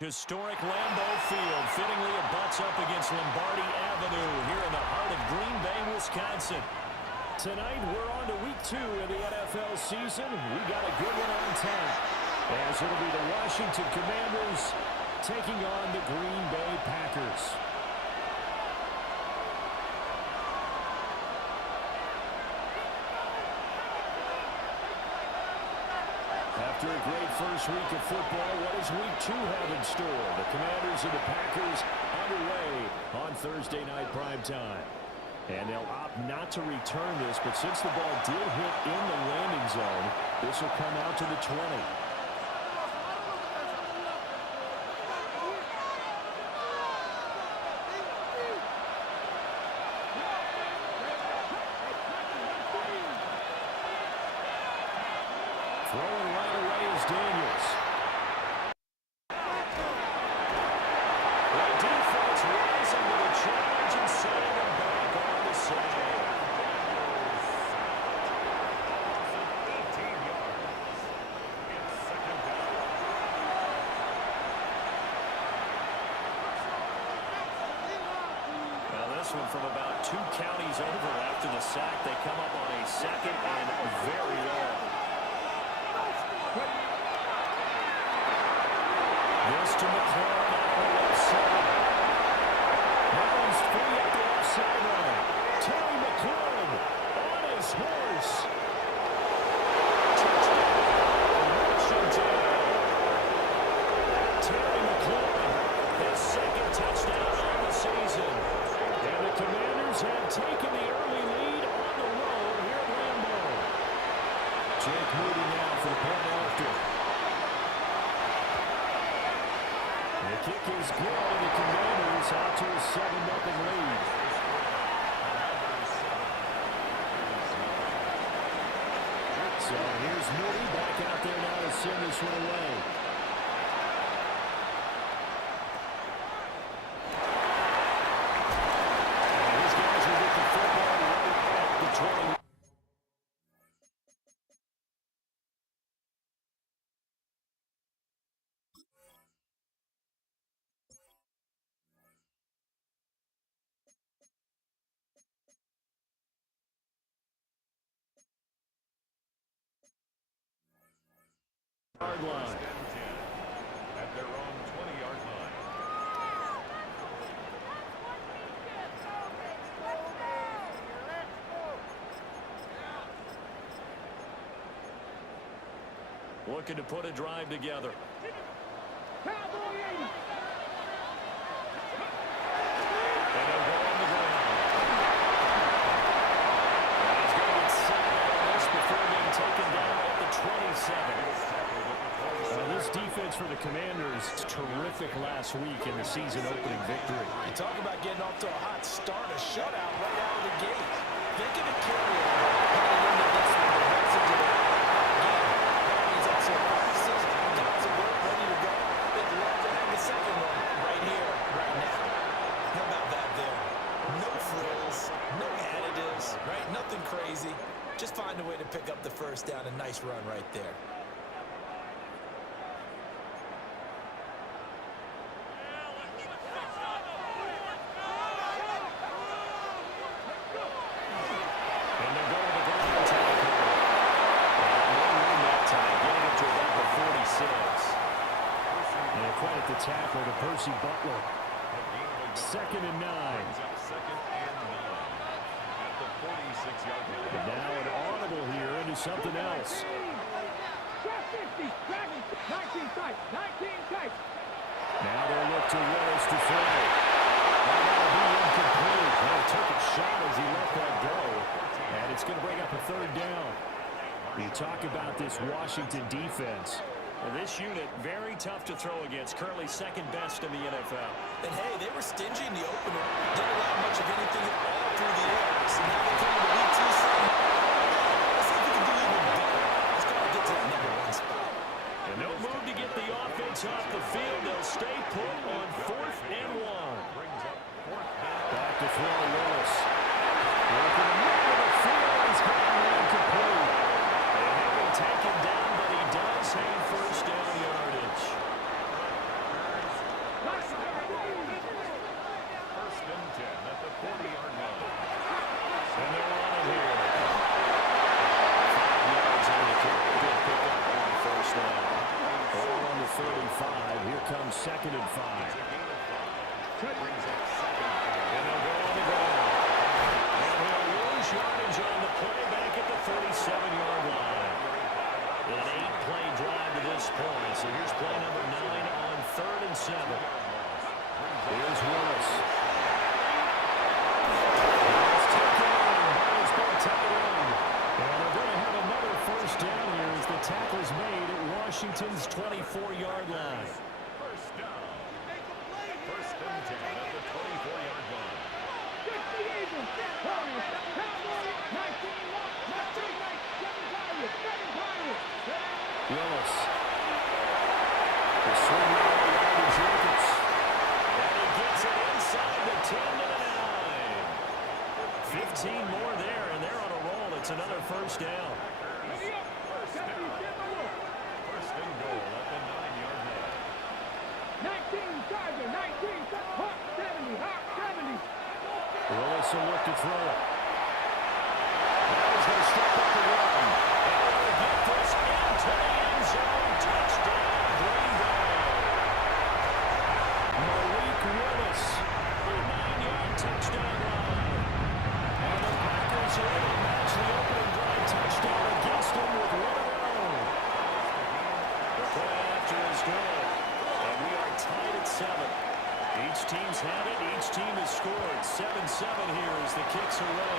Historic Lambeau Field fittingly abuts up against Lombardi Avenue here in the heart of Green Bay, Wisconsin. Tonight, we're on to week 2 of the NFL season. We got a good one on tap, as it'll be the Washington Commanders taking on the Green Bay Packers. After a great first week of football, what does week 2 have in store? The Commanders and the Packers underway on Thursday night primetime. And they'll opt not to return this, but since the ball did hit in the landing zone, this will come out to the 20. Throwing right away is Daniels. The defense rising to the challenge and setting them back on the side. 18 yards. It's second down. Now this one from about 2 counties over after the sack. They come up on a second and very long. This to McLaurin on the left side. Now he's free at the left sideline. Terry McLaurin on his horse. Touchdown, Washington. Terry McLaurin, his second touchdown on the season. And the Commanders have taken the early lead on the road here at Lambeau. Jake Moody now for the point after. The kick is good, and the Commanders out to a 7-0 lead. So here's Moody back out there now to send this one away. And these guys will get the football right at the 20. Yard line. At their own 20-yard line. Looking to put a drive together. And they'll go on the ground. And he's going to get sacked on this before being taken down at the 27. This defense for the Commanders, terrific last week in the season-opening victory. You talk about getting off to a hot start, a shutout right out of the gate. Think of the carryover heading into this one that helps it to that. Again, that means also practices, guys are ready to go. They'd love to have the second one right here, right now. How about that there? No frills, no additives, right? Nothing crazy. Just find a way to pick up the first down. A nice run right there. Credit the tackle to Percy Butler. 2nd and 9. And now an audible here into something else. Now they'll look to Willis to throw. That'll be incomplete. Well, took a shot as he let that go. And it's going to bring up a 3rd down. You talk about this Washington defense. This unit, very tough to throw against. Currently 2nd best in the NFL. And hey, they were stingy in the opener. Didn't allow much of anything at all through the air. So now they come to week 2 saying, let's see if we can do even better. Let's go and get to that number 1 spot. And no move to get the offense off the field. They'll stay put on 4th and 1. Back to throw Willis. Working the middle of the field. He's got an incomplete. They haven't taken down, but he does have first down yardage. Washington's 24-yard line. First down. First and 10 at the 24-yard line. Willis. The swing route to Jacobs. And he gets it inside the 10 to the 9. 15 more there, and they're on a roll. It's another first down. First and goal at the 9-yard line. 19, Charger, 19, Hawk 70, Hawk 70. Willis will look to throw it. Now he's going to step up the run. And he'll get this into the end zone. Touchdown, Green Bay. Malik Willis, a 9-yard touchdown run. And the Packers are able to match the opening drive touchdown against them with one of their own. The play after is good. And we are tied at 7. Each team's had it. Each team has scored. 7-7 here as the kicks away.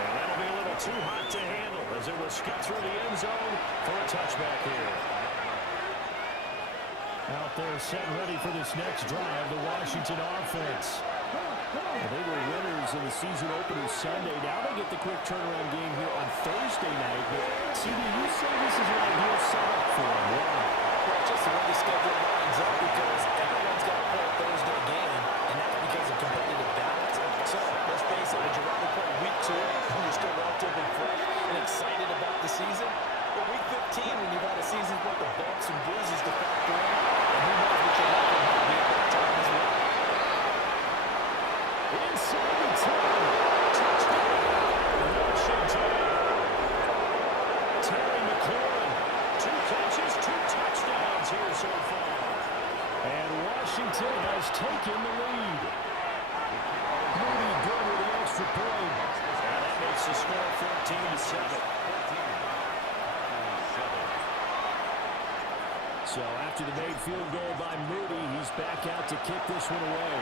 And that'll be a little too hot to handle as it will skip through the end zone for a touchback here. Out there set and ready for this next drive, the Washington offense. They were winners in the season opener Sunday. Now they get the quick turnaround game here on Thursday night. But CD, you say this is an ideal setup for them. Why? Well, just the way the schedule lines up because everyone's got to play a Thursday game, and that's because of competitive balance. So, let's face it, would you rather play week 2 when you're still relatively fresh and excited about the season? Or week 15 when you've had a season's worth of bumps and bruises to factor in, and who knows what your record might be at that time as well. Inside the 10. Touchdown, Washington. Terry McLaurin, 2 catches, 2 touchdowns here so far. And Washington has taken the lead. Moody good with the extra point. And that makes the score 14-7. So after the made field goal by Moody, he's back out to kick this one away.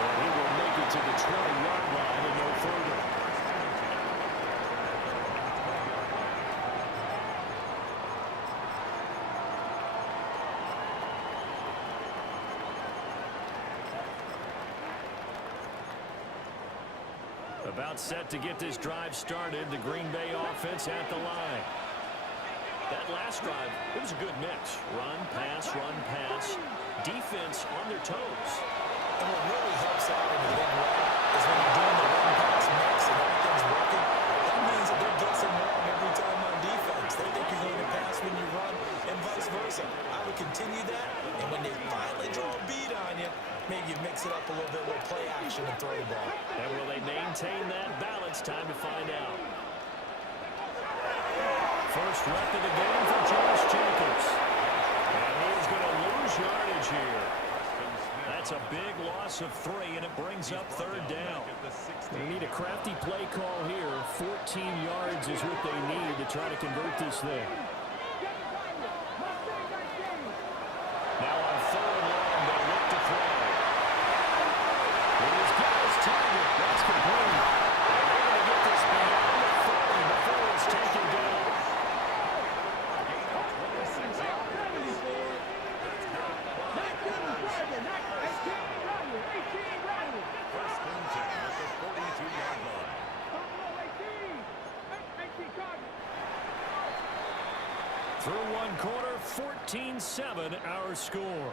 And he will make it to the 20-yard line and no further. About set to get this drive started. The Green Bay offense at the line. That last drive, it was a good mix. Run, pass, defense on their toes. And what really helps out in the big way is when you're doing the run-pass mix and everything's working, that means that they're guessing wrong every time on defense. They think you're going to pass when you run and vice versa. I would continue that, and when they finally draw a beat on you, maybe you mix it up a little bit with play action and throw the ball. And will they maintain that balance? Time to find out. First rep of the game for Josh Jacobs. And he's going to lose yardage here. That's a big loss of 3, and it brings up third down. They need a crafty play call here. 14 yards is what they need to try to convert this thing. Now on 3rd and long, they look to throw. With his guys target, that's complete. And they're going to get this beyond the 30 before it's taken down. First and 10 at the 42-yard line. Through one quarter, 14-7 our score.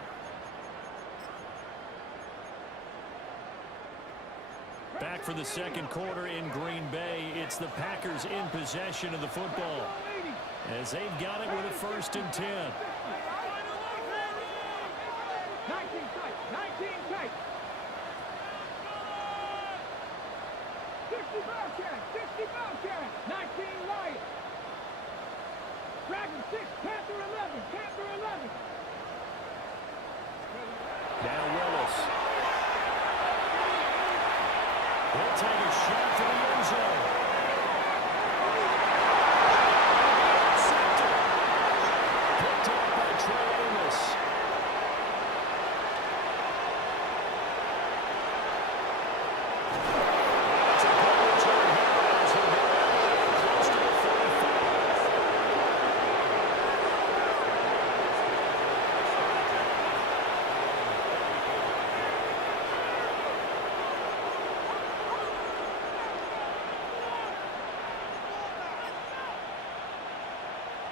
Back for the second quarter in Green Bay. It's the Packers in possession of the football as they've got it with a 1st and 10. 19 tight, 60 Bobcat, 19 Lion. Dragon 6, Panther 11, Now Willis. He'll take a shot for the end zone. Picked up by Trey Amos. It's a good return here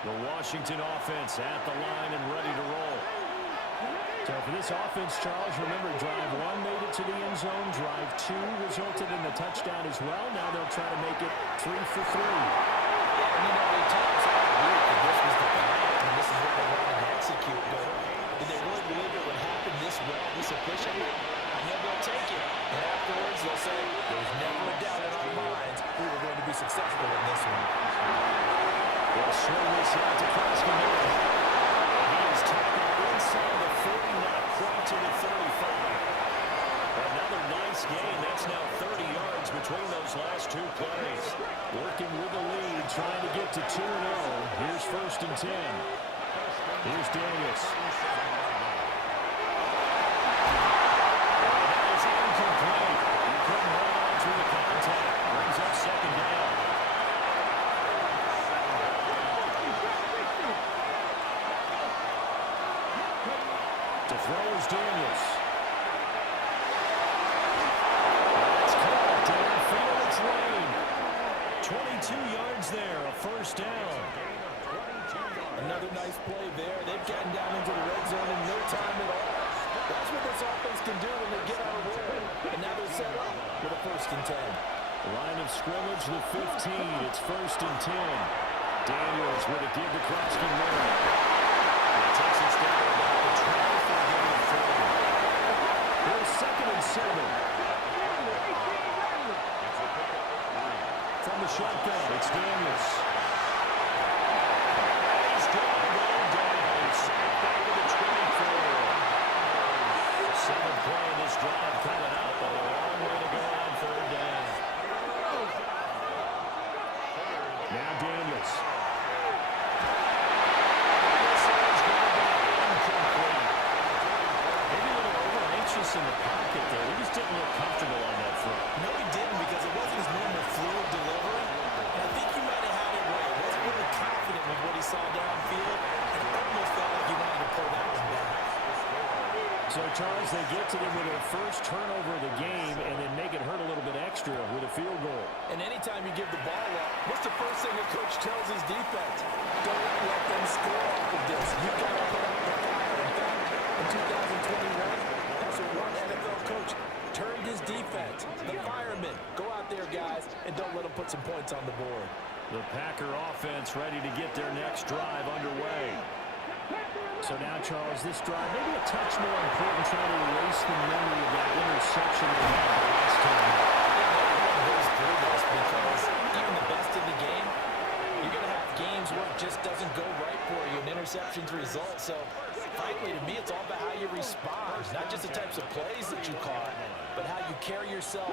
The Washington offense at the line and ready to roll. So for this offense, Charles, remember, drive one made it to the end zone. Drive two resulted in the touchdown as well. Now they'll try to make it 3 for 3. Yeah, and you know, they told us all week that this was the plan, and this is what they wanted to execute. But did they really believe it would happen this well, this efficiently? I know they'll take it. And afterwards, they'll say, there's never a doubt in our minds we were going to be successful in this one. They'll swing this out to Kroskamiller. He is tackled inside the 40, not quite to the 35. Another nice gain. That's now 30 yards between those last two plays. Working with the lead, trying to get to 2-0. Here's 1st and 10. Here's Daniels. That is incomplete. He couldn't hold on to the contact. Brings up 2nd down. To throw is Daniels. That's caught downfield. It's Lane. 22 yards there, a 1st down. Another nice play there. They've gotten down into the red zone in no time at all. That's what this offense can do when they get out of roll. And now they're set up with a 1st and 10. Line of scrimmage, the 15. It's 1st and 10. Daniels with a give to Kroskamiller. It takes us down about the 24 yard line. Here's 2nd and 7. From the shotgun, it's Daniels. He's going down. Sacked back to the 24. 7th play in this drive coming up, but a long way to go on 3rd down. Now Daniels. This is going to be incomplete. Maybe a little over-anxious in the pocket there. He just didn't look comfortable on that front. No, he didn't, because it wasn't his normal fluid delivery. And I think he might have had it right. He wasn't really confident with what he saw downfield, and it almost felt like he wanted to pull that one back. So, Charles, they get to them with their first turnover of the game and then make it hurt a little bit extra with a field goal. And anytime you give the ball up, what's the first thing the coach tells his defense? Don't let them score off of this. You've got to put out the fire. In fact, in 2021, that's what one NFL coach turned his defense. The firemen. Go out there, guys, and don't let them put some points on the board. The Packer offense ready to get their next drive underway. So now, Charles, this drive maybe a touch more important, trying to erase the memory of that interception they had the last time. Everyone goes through this because even the best in the game, you're going to have games where it just doesn't go right for you, and interceptions result. So, frankly, to me, it's all about how you respond, not just the types of plays that you caught, but how you carry yourself,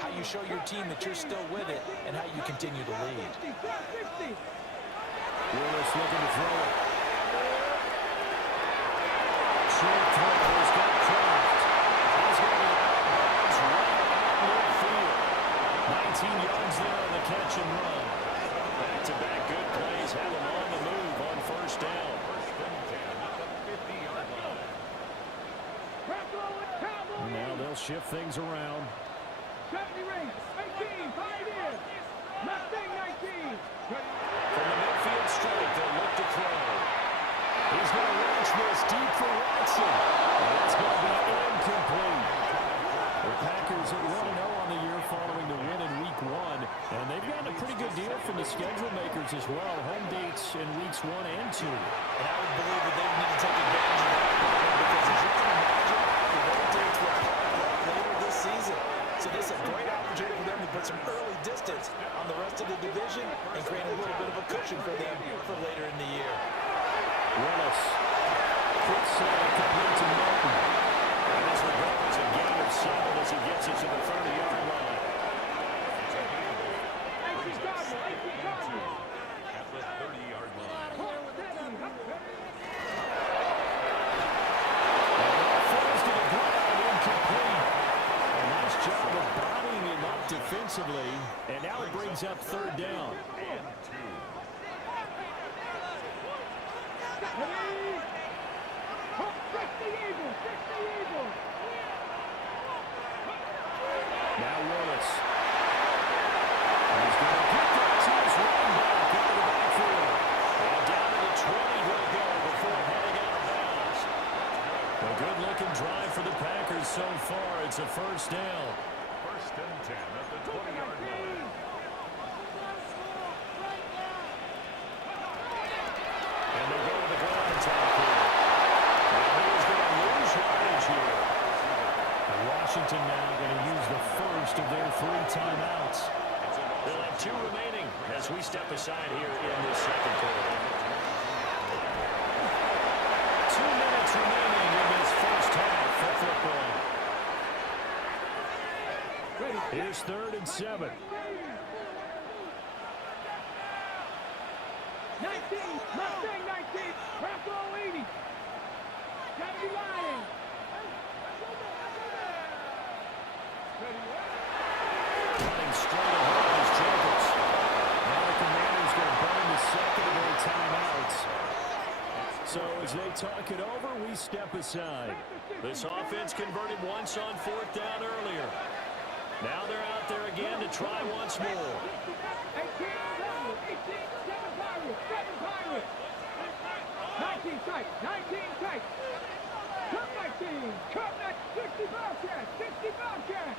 how you show your team that you're still with it, and how you continue to lead. Willis looking to throw it. Short throw. He's got Kraft. He's got it. It's right out midfield. 19 yards there on the catch and run. Back-to-back good plays have him on the move on 1st down. Now they'll shift things around. 70 rings, 18, 5 in. Mustang 19. From the midfield strike, they'll look to throw. He's going to launch this deep for Watson. And it's going to be incomplete. The Packers are 1-0 on the year following the win in Week 1. And they've gotten a pretty good deal from the schedule makers as well. Home dates in Weeks 1 and 2. And I would believe that they need to take advantage of that, because as you can imagine, the road dates will pop up later this season. So this is a great opportunity for them to put some early distance on the rest of the division and create a little bit of a cushion for them for later in the year. Willis. Quick side complete to Martin. And this will go as a gain of 7 as he gets it to the 30-yard line. At the 30-yard line. Falls to the ground, incomplete. A nice job of bodying him up defensively. And now it brings up 3rd down. And 2. Now Willis. He's going to pick up to his running back out of the backfield. And down A good-looking drive for the Packers so far. It's a first down. First and 10 at the 20-yard line. And they go to the ground attack here. And he's going to lose yardage here. And Washington now going to use the first of their 3 timeouts. They'll have 2 remaining as we step aside here in this second quarter. 2 minutes remaining in this first half of football. Here's 3rd and 7. 19, Mustang 19, Bronco 80. Gotta be lying. Running straight ahead is Jacobs. Now the Commanders going to burn the second of their timeouts. So as they talk it over, we step aside. This offense converted once on 4th down earlier. Now they're out there again to try once more. 18, 7 Pirates. 19 tight, 19 tight. Cut 19, cut that 60 Bobcat, 60 Bobcat.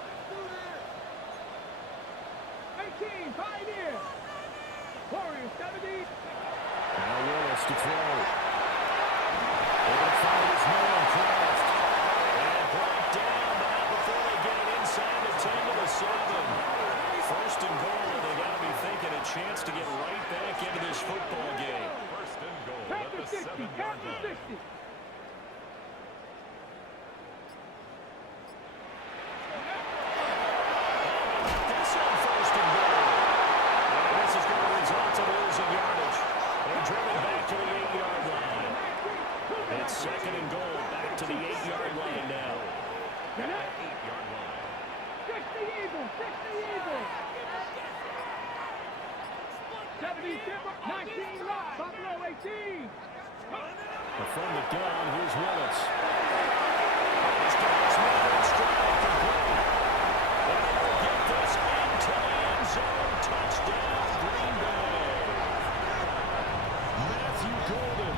18, Pioneer. Warriors 70. Now Willis to throw. They're going to find his man, Kraft. And brought down, but not before they get it inside the 10 to the 7. First and goal, and they got to be thinking a chance to get right back into this football game. First and goal at Packers the 60, 7-yard Packers line. 60. This on first and goal. And this is going to result in losing yardage. They're driven back to the 8-yard line. It's 2nd and goal, back to the 8-yard line now. 8-yard line. 60 Eagles, 60 Eagles. 70 Timber, 19 Lock, Buffalo 18. From the gun, here's Willis. This guy's made it strike complete. And they'll get this into the end zone. Touchdown, Green Bay. Matthew Golden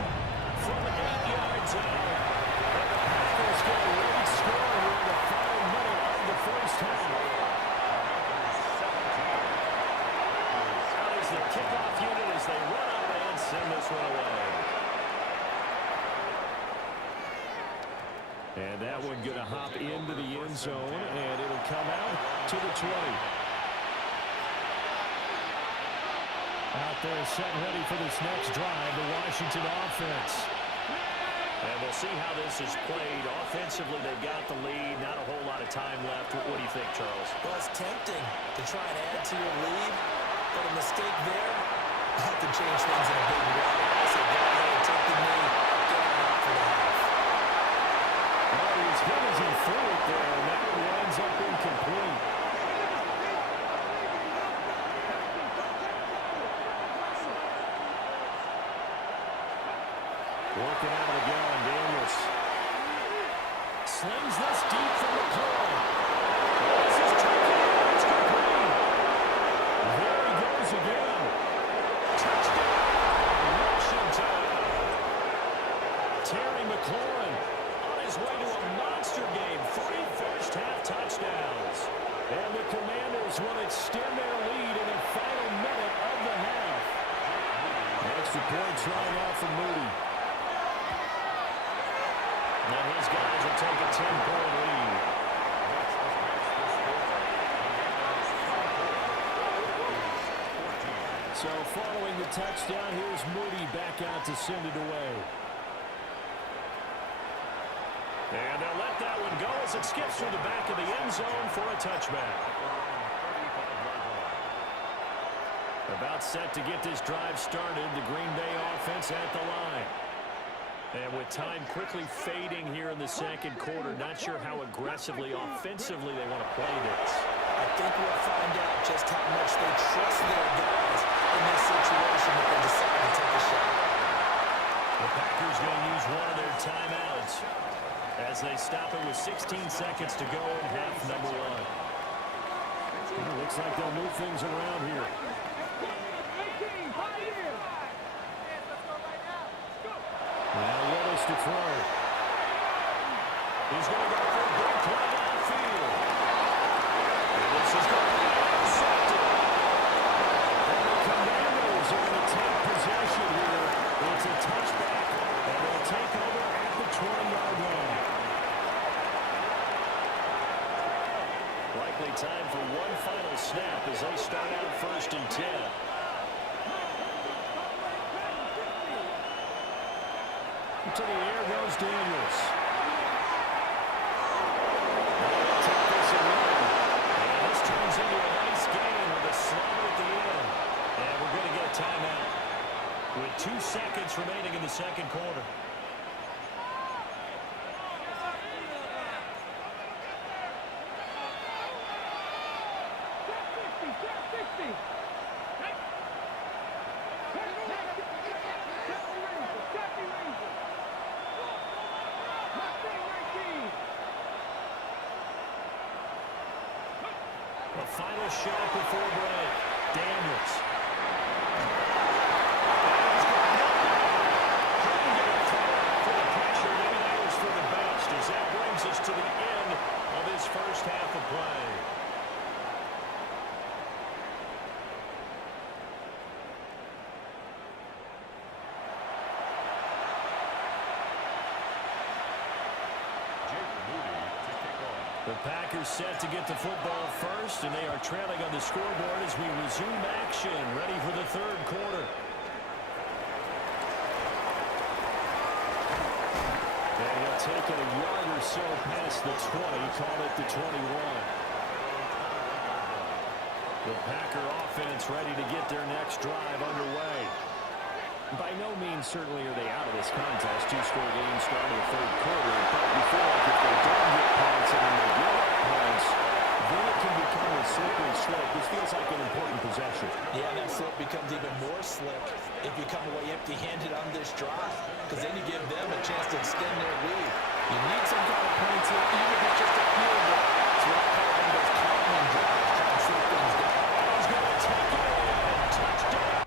from 8 yards out. And the Packers get a late score here in the final minute of the first half. Out is the kickoff unit as they run out and send this one away. And that one going to hop into the end zone, and it'll come out to the 20. Out there set ready for this next drive, the Washington offense. And we'll see how this is played. Offensively, they've got the lead. Not a whole lot of time left. What do you think, Charles? Well, it's tempting to try and add to your lead, but a mistake there could change things in a big way. So go ahead and take the knee, get on out for the half. Well, as good as he threw it there, and that one winds up incomplete. Working out of the gun, Daniels. Slings this deep from the corner. This is taken out. It's complete. There he goes again. Touchdown, Washington. Terry McLaurin on his way to a monster game. 3 first-half touchdowns. And the Commanders will extend their lead in the final minute of the half. Extra point trying out for Moody. And his guys will take a 10-point lead. So following the touchdown, here's Moody back out to send it away. And they'll let that one go as it skips through the back of the end zone for a touchback. About set to get this drive started, the Green Bay offense at the line. And with time quickly fading here in the second quarter, not sure how aggressively, offensively they want to play this. I think we'll find out just how much they trust their guys in this situation if they decide to take a shot. The Packers going to use one of their timeouts as they stop it with 16 seconds to go in half number 1. It looks like they'll move things around here. 18, Pioneer. Now Willis to throw. He's going to go for a big play downfield. And this is going to be intercepted. And the Commandos are going to take possession here. It's a touchback, and they'll take over at the 20-yard line. Likely time for one final snap as they start out 1st and 10. To the air goes Daniels. Take this and run. And this turns into a nice game with a slide at the end. And we're going to get a timeout with 2 seconds remaining in the second quarter. A final shot before break. Daniels. Couldn't get it for the pressure. Maybe that was for the best as that brings us to the end of this first half of play. The Packers set to get the football first, and they are trailing on the scoreboard as we resume action, ready for the third quarter. And he'll take it a yard or so past the 20, call it the 21. The Packer offense ready to get their next drive underway. By no means certainly are they out of this contest. 2-score game starting the third quarter. But you feel like if they don't get points and then they give up points, then it can become a slippery slope. This feels like an important possession. Yeah, that slope becomes even more slick if you come away empty-handed on this drive, because then you give them a chance to extend their lead. You need some kind of points here, even if it's just a field goal. That's what I call one of those common drives, trying to slow things down. He's going to take it in. Touchdown.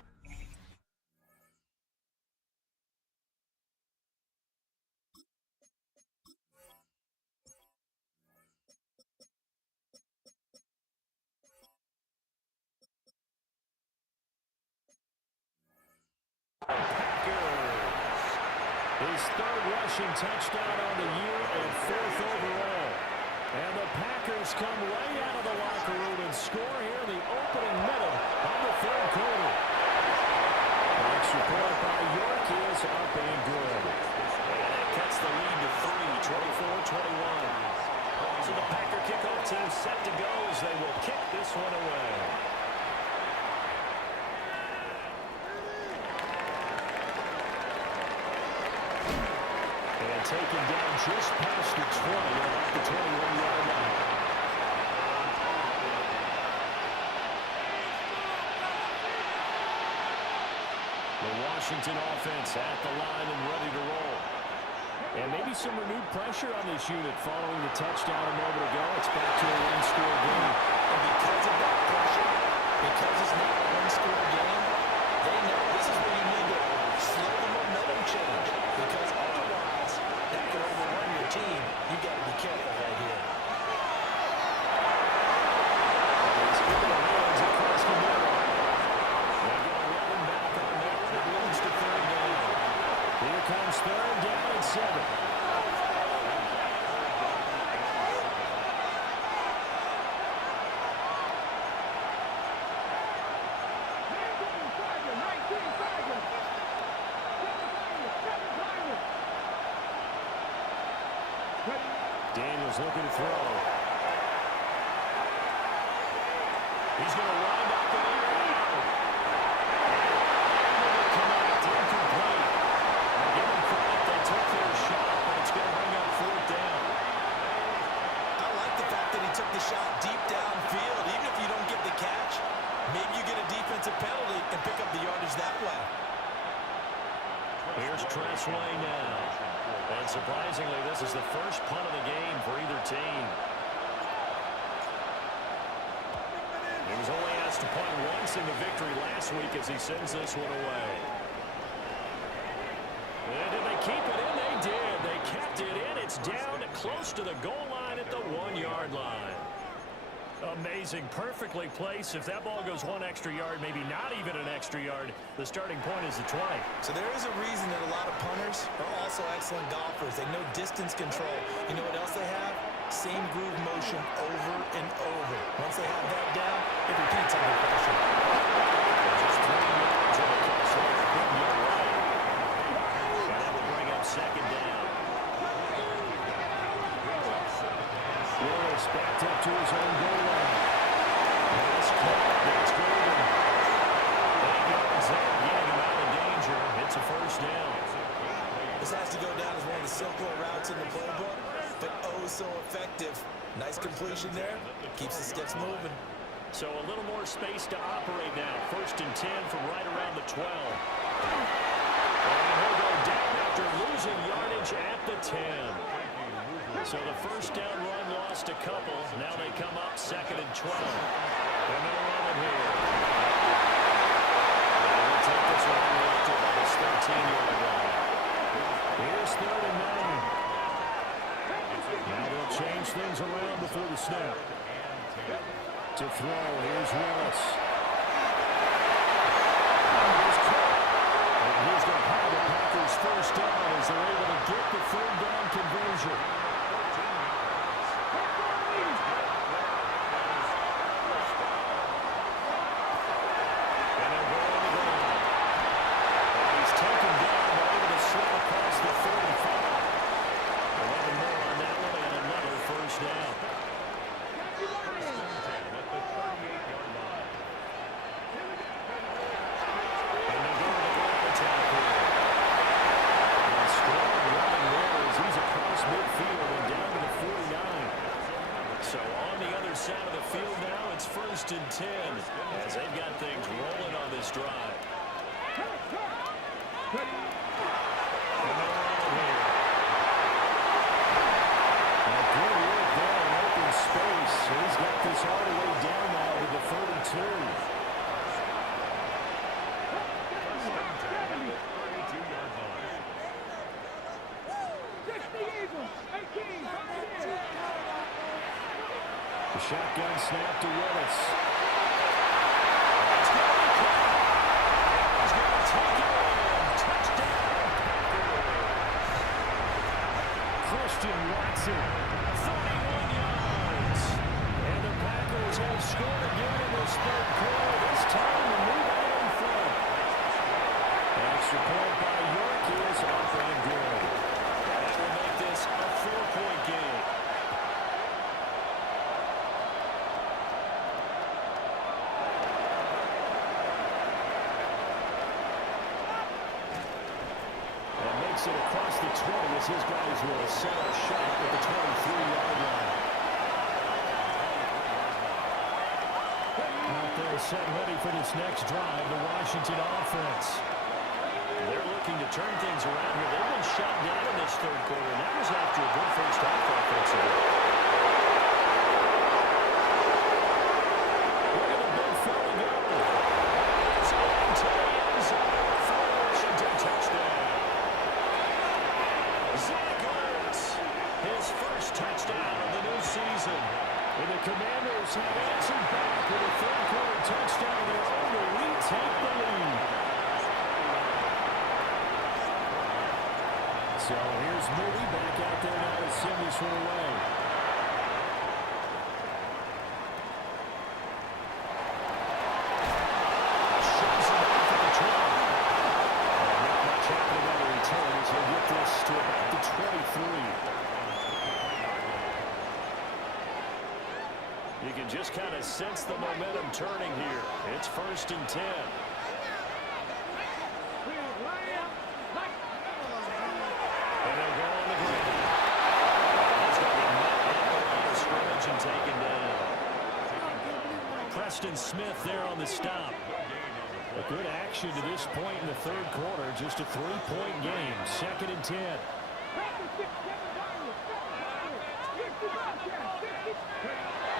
His third rushing touchdown on the year and 4th overall. And the Packers come right out of the locker room and score here in the opening minute of the third quarter. Extra point by York is up and good. And that cuts the lead to 3, 24-21. So the Packer kickoff team set to go as they will kick this one away. Taken down just past the 20 and off the 21-yard line. The Washington offense at the line and ready to roll. And maybe some renewed pressure on this unit following the touchdown a moment ago. It's back to a one-score game. And because of that pressure, because it's not a one-score game, they know this is where you need to slow the momentum change, because otherwise that could overrun your team. You got to be careful right here. It's into the hands of Preston Miller. They get a run back on that. It leads to third down. Here comes third down and 7. Daniels looking to throw. He's going to wind up in the air. Connect, incomplete. Give them credit, they took their shot, but it's going to bring up 4th down. I like the fact that he took the shot deep downfield. Even if you don't get the catch, maybe you get a defensive penalty and pick up the yardage that way. Here's Tressway now. And surprisingly, this is the first punt of the game for either team. He was only asked to punt once in the victory last week as he sends this one away. And did they keep it in? They did. They kept it in. It's down close to to the goal line at the 1-yard line. Amazing. Perfectly placed. If that ball goes 1 extra yard, maybe not even an extra yard, the starting point is the 20. So there is a reason that a lot of punters are also excellent golfers. They know distance control. You know what else they have? Same groove motion over and over. Once they have that down, it repeats under pressure. Just 3 yards of a catch there. Hitting you right. And that will bring up second down. Willis backed up to his own goal line. Nice cut. That's Golden. 8 yards there, getting him out of danger. It's a first down. This has to go down as one of the simpler routes in the playbook, but oh so effective. Nice completion there. Keeps the sticks moving. So a little more space to operate now. First and 10 from right around the 12. And he'll go down after losing yardage at the 10. So the first down run lost a couple. Now they come up second and 12. And they'll run it here. And they'll take this one all the way up to about his 13-yard line. Here's 3rd and 9. Now they'll change things around before the snap. To throw, here's Willis. Here's Cook. And he's going to have the Packers first down as they're able to get the 3rd down conversion. First and 10 as they've got things rolling on this drive. And good work there in open space. He's got this all the way down now to the 32. The shotgun snap to Willis. It's going to be caught. He's going to take it in. Touchdown, Packers. Christian Watson, 31 yards. And the Packers have scored again in this 3rd quarter. This time to move out in front. Extra point by York is up and good. That will make this a 4-point game. It across the 20 as his guys will set up shot at the 23-yard line. Out there set ready for this next drive, the Washington offense. They're looking to turn things around here. They've been shut down in this 3rd quarter, and that was after a good first half offensively. Look at the big fella go. It's into the end zone for a Washington touchdown. Zach Ertz, his first touchdown of the new season. And the Commanders have answered back with a 3rd quarter touchdown of their own to retake the lead. So here's Moody back out there now to send this one away. Shoves it out for the 20. Not much happening on the return as he'll get this to about the 23. You can just kind of sense the momentum turning here. It's 1st and 10. And they'll go on the ground. He's going to be met at the line of scrimmage and taken down. Preston Smith there on the stop. A good action to this point in the 3rd quarter. Just a 3-point game. 2nd and 10.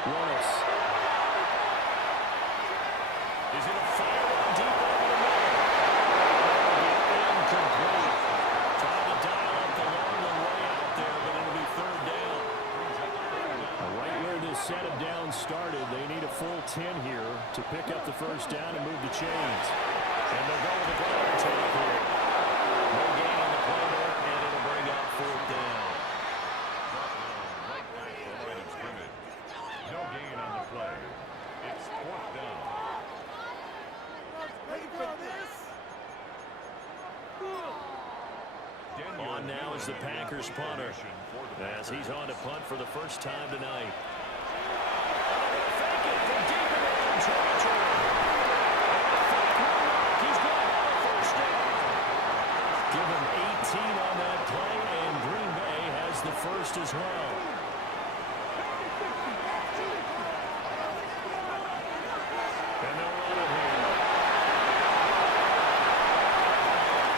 Willis. He's going to fire one deep over the middle. Incomplete. Trying to dial up the long one way out there, but it'll be 3rd down. one started. They need a full 10 here to pick up the first down and move the chains. And they'll go with the ground attack here. No gain on the play there, and it'll bring up fourth down. No gain on the play. It's fourth down. On now is the Packers punter, as he's on to punt for the first time tonight. Fake it from deep in the end territory. He's going to have a first down. Give him 18 on that play, and Green Bay has the first as well. And they'll run it here.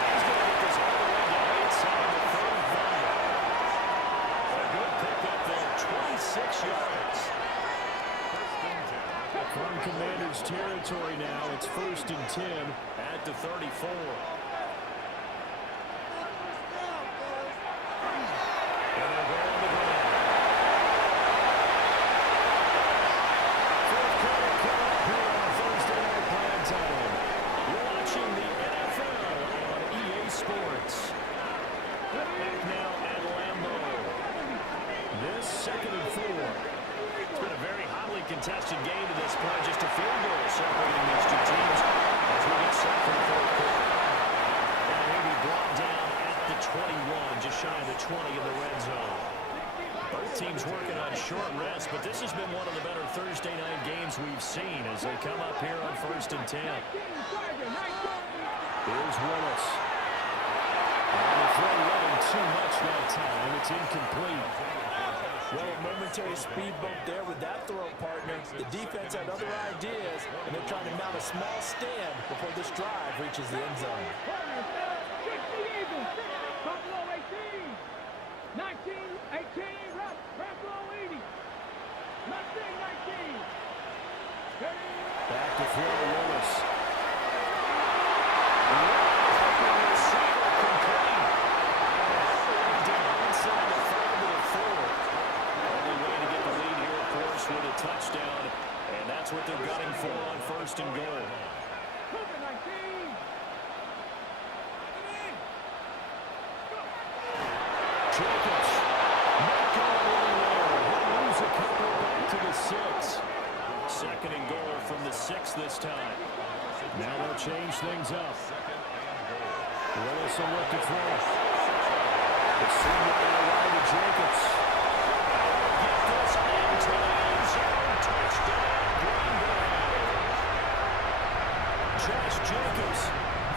He's going to get this all the way down inside the 35. A good pickup there, 26 yards. From Commanders territory now, it's 1st and 10 at the 34. And they'll go on the ground. Fourth quarter coming up here on Thursday Night Prime Time. You're watching the NFL on EA Sports. Back now at Lambeau. This 2nd and 4. It's been a very hotly contested game to this point. Just a field goal separating these two teams as we get set for the fourth quarter. And he'll be brought down at the 21, just shy of the 20 in the red zone. Both teams working on short rest, but this has been one of the better Thursday night games we've seen as they come up here on 1st and 10. Here's Willis. And the throw running too much that time. It's incomplete. Well, a momentary speed bump there with that throw, partner. The defense had other ideas, and they're trying to mount a small stand before this drive reaches the end zone. 19, 18, Buffalo 80. 19. Back to throw Willis. With a touchdown, and that's what they're gunning for on 1st and goal. Jacobs not going anywhere. He'll lose a couple back to the 6. 2nd and goal from the 6 this time. Now they'll change things up. Willis will look to throw. It's swung out of the line to Jacobs. Get this into the end zone. Touchdown, Green Bay. Josh Jacobs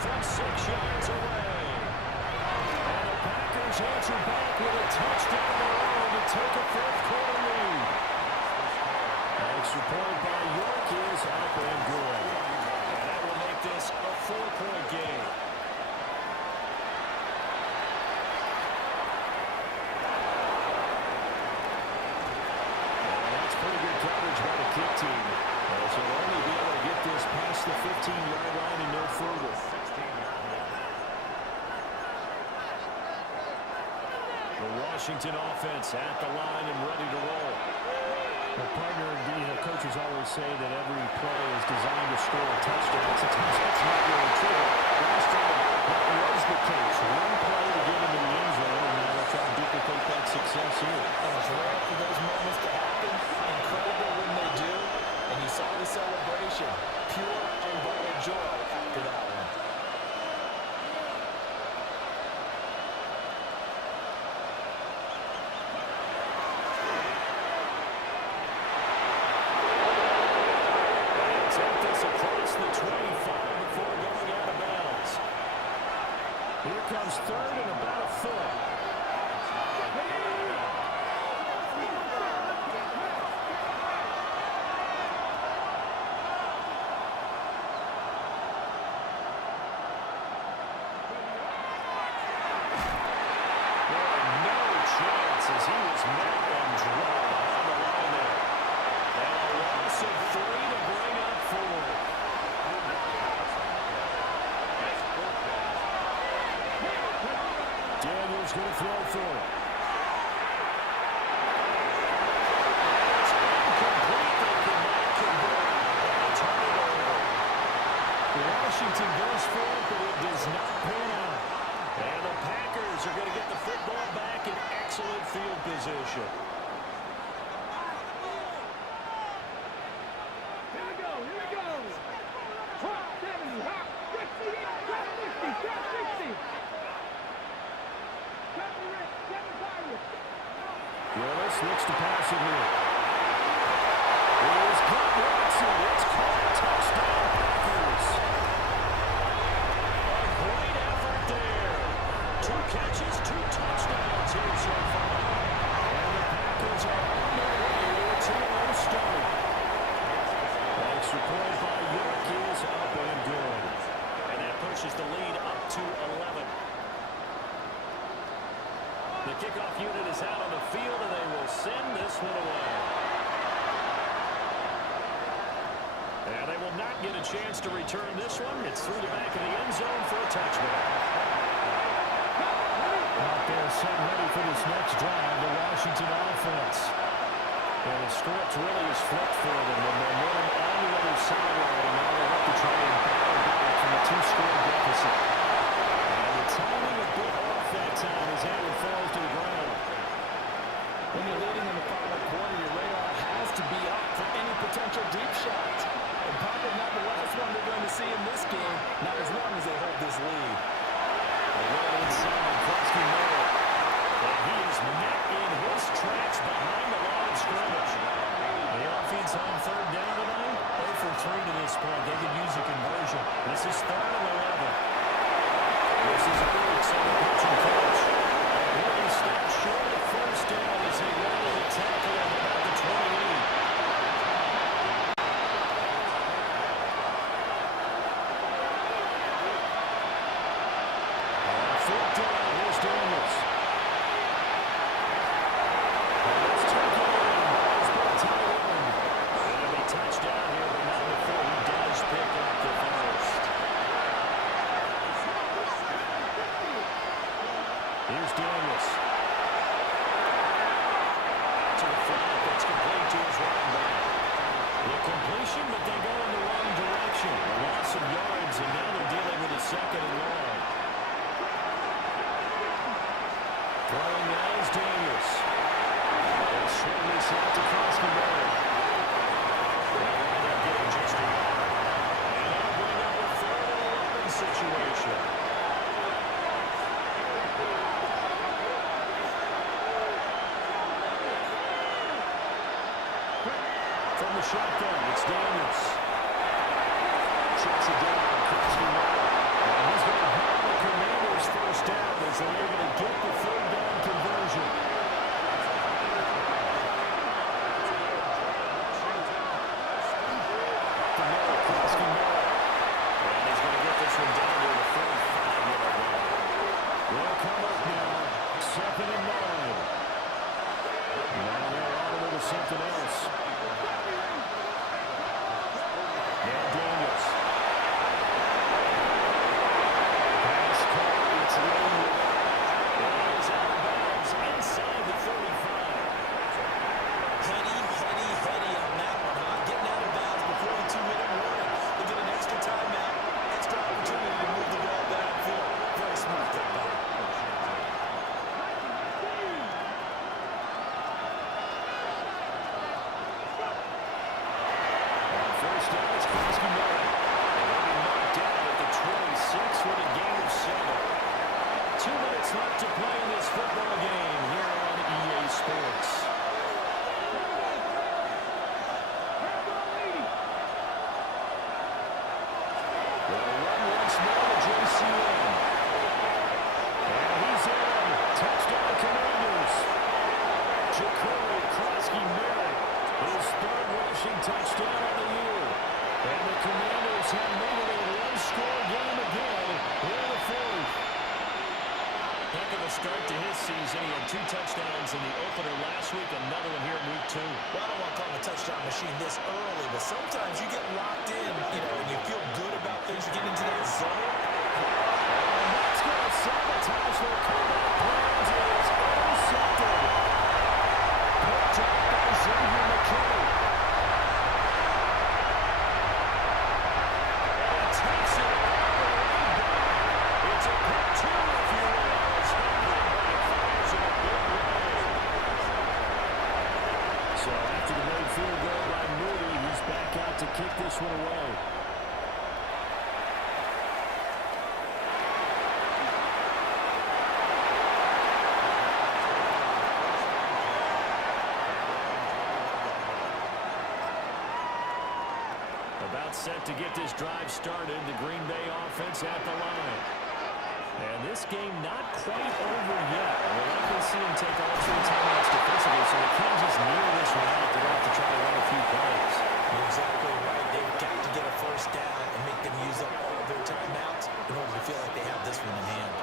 from 6 yards away. And the Packers answer back with a touchdown of their own to take a fourth quarter lead. Extra point by York is up and good. And that will make this a 4-point game. Pretty good coverage by the kick team. So they'll only be able to get this past the 15-yard line and no further. The Washington offense at the line and ready to roll. Well, partner, coaches always say that every play is designed to score a touchdown. Sometimes that's not really true. Last time, that was the case. One play to get into the end zone, and now they'll try to duplicate that success here. And it's rare for those moments to happen. Incredible when they do. And you saw the celebration. Pure, unbridled joy after that one. Take this across the 25 before going out of bounds. Here comes 3rd and about a foot. No chance as he was met and dropped on the line there. And a loss of 3 to bring up 4. Daniels going to throw for it. It's incomplete. field position. Here we go, here we go. Hot 70, hot 60, hot 60, hot 60. Kevin Rick, Kevin Tyrus. Willis looks to pass it here. Here's Clint Watson. It's caught. Touchdown, Packers. A great effort there. 2 catches, 2 touchdowns here so far. And the Packers are on their way to a 2-0 start. Extra point by York is up and good. And that pushes the lead up to 11. The kickoff unit is out on the field, and they will send this one away. And they will not get a chance to return this one. It's through the back of the end zone for a touchback. Out there set ready for this next drive, the Washington offense. And the script really is flipped for them. The momentum on the other sideline, and now they have to try and battle back from a 2-score deficit. And the timing a bit off that time as Allen falls to the ground. When you're leading in the final quarter, your radar has to be up for any potential deep shots. And probably not the last one they're going to see in this game, not as long as they hold this lead. Well inside, Krusty Moore. And he is met in his tracks behind the line of scrimmage. The offense on third down tonight, 0 for 3 to this point. They could use a conversion. This is 3rd and 11. This is Brooks on the pitch and catch. And he stopped short of first down as they roll the tackle at about the 28. Fourth down, here's Daniels. Let's take it in. It's been a tight end. It'll be touchdown here, but not before he does pick up the first. Here's Daniels. To the flat, that's complete to his running back. The completion, but they go in the wrong direction. A loss of yards, and now they're dealing with a 2nd and long. Throwing now is Daniels. They'll swing this out to Krusty Moore. They'll wind up getting just a yard. And that'll bring up a 3rd and 11 situation. From the shotgun, it's Daniels. Checks it down, Krusty Moore. And he's going to have the Commanders first down as they're able to get the 3rd down conversion. Krusty Moore. And he's going to get this one down to the 35-yard line. They'll come up now, 2nd and 9. Now they're on a little something else. Now Daniels. Pass caught. It's Lane. It is out of bounds inside the 35. Heady on that one, huh? Getting out of bounds before the 2-minute warning. They get an extra timeout, extra opportunity to move the ball downfield. Very smart there, buddy. First down, it's Krusty Moore. And he'll be knocked down at the 26 with a gain of 7. 2 minutes left to play in this football game here on EA Sports. They'll run once more to JCN. And he's in. Touchdown Commanders. Jacory Krusty-Merritt, his 3rd rushing touchdown of the year. And the Commanders have made it a 1-score game again here in the 4th. Heck of a start to his season. He had 2 touchdowns in the opener last week, another one here in week 2. Well, I don't want to call him a touchdown machine this early, but sometimes you get locked in, and you feel good about things. You get into that zone. And that's going to sabotage their comeback plans. It is intercepted. Picked up by Xavier McKinney. And takes it all the way back. It's a pick 2, if you will, as Henry fires in a big way. After the late field goal by Moody, he's back out to kick this one away. About set to get this drive started, the Green Bay offense at the line. And this game not quite over yet. We'll likely see him take all 3 timeouts defensively, so they can't just kneel this one out. They're going to have to try to run a few plays. You're exactly right. They've got to get a first down and make them use up all of their timeouts in order to feel like they have this one in hand.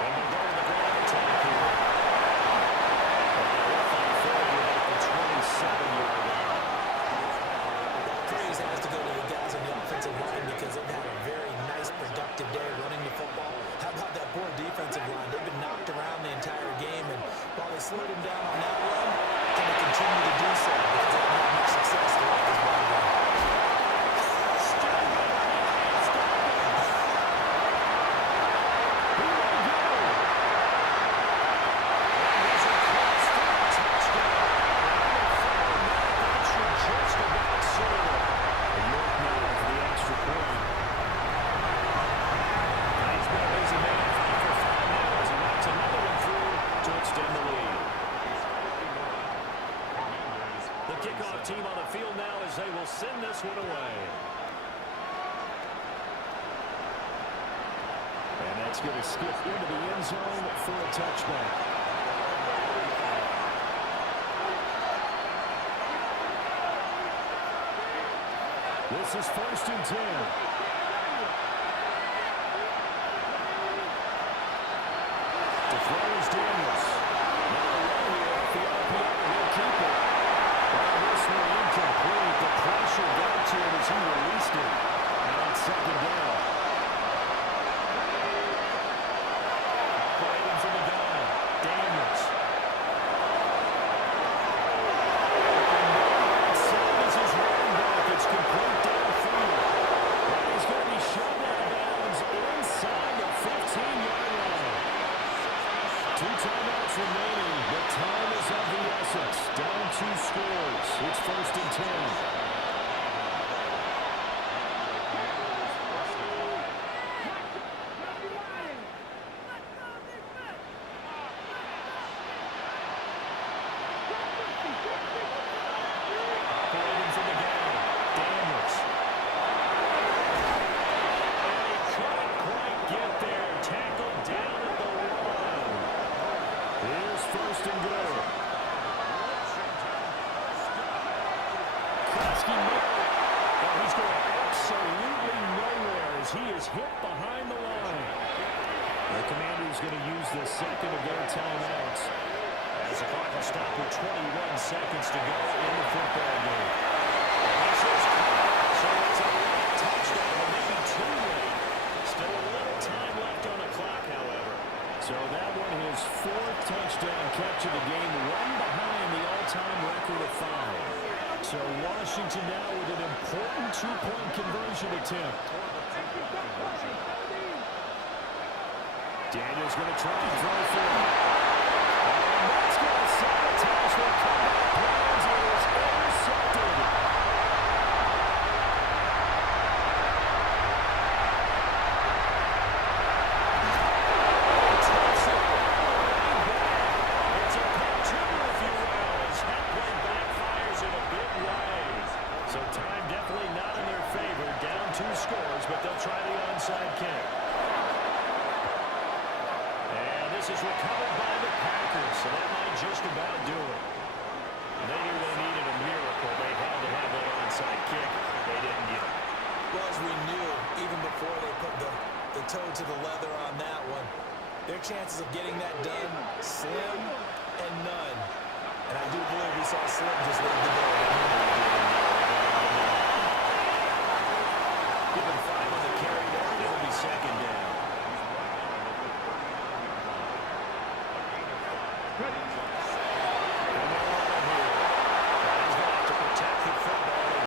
And they go to the ground attack here. They'll fight forward at the 27-yard line. Praise has to go to the guys on the offensive line because they've had a very nice, productive day running the football. How about that poor defensive line? They've been knocked around the entire game, and while they slowed him down on that run, can they continue to do so because they haven't had much success throughout this ball game. Kickoff team on the field now as they will send this one away. And that's going to skip into the end zone for a touchback. This is 1st and 10. The throw is Daniels. Now away here off the RPO. He'll keep it. This one incomplete. The pressure got to him as he released it. Now it's 2nd down. Operating from the gun. Daniels. Outside is his running back. It's complete downfield. And he's going to be shoved out of bounds inside the 15-yard line. 2 timeouts remaining. The time is of the essence. Down 2 scores. It's 1st and 10. Operating from the gun. Daniels. And he couldn't quite get there. Tackled down at the 1. Here's 1st and goal. He's going absolutely nowhere as he is hit behind the line. The Commanders going to use the second of their timeouts as the clock will stop with 21 seconds to go in the football game. This is caught, so it's a late touchdown, or maybe 2 late. Still a little time left on the clock, however. So that one his 4th touchdown catch of the game, one behind the all-time record of 5. So Washington now with an important 2-point conversion attempt. Daniels going to try and throw for it. And that's going to sabotage their comeback plans. It is intercepted. It's a cartoon, if you will, as that play backfires in a big way. So time definitely not in their favor. Down 2 scores, but they'll try the onside kick. And this is recovered by the Packers, so that might just about do it. They knew they needed a miracle. They had to have that onside kick. They didn't get it. Well, as we knew, even before they put the toe to the leather on that one, their chances of getting that done, slim and none. And I do believe we saw Slim just lead the day. Given 5 on the carry there, it'll be 2nd down. Ready.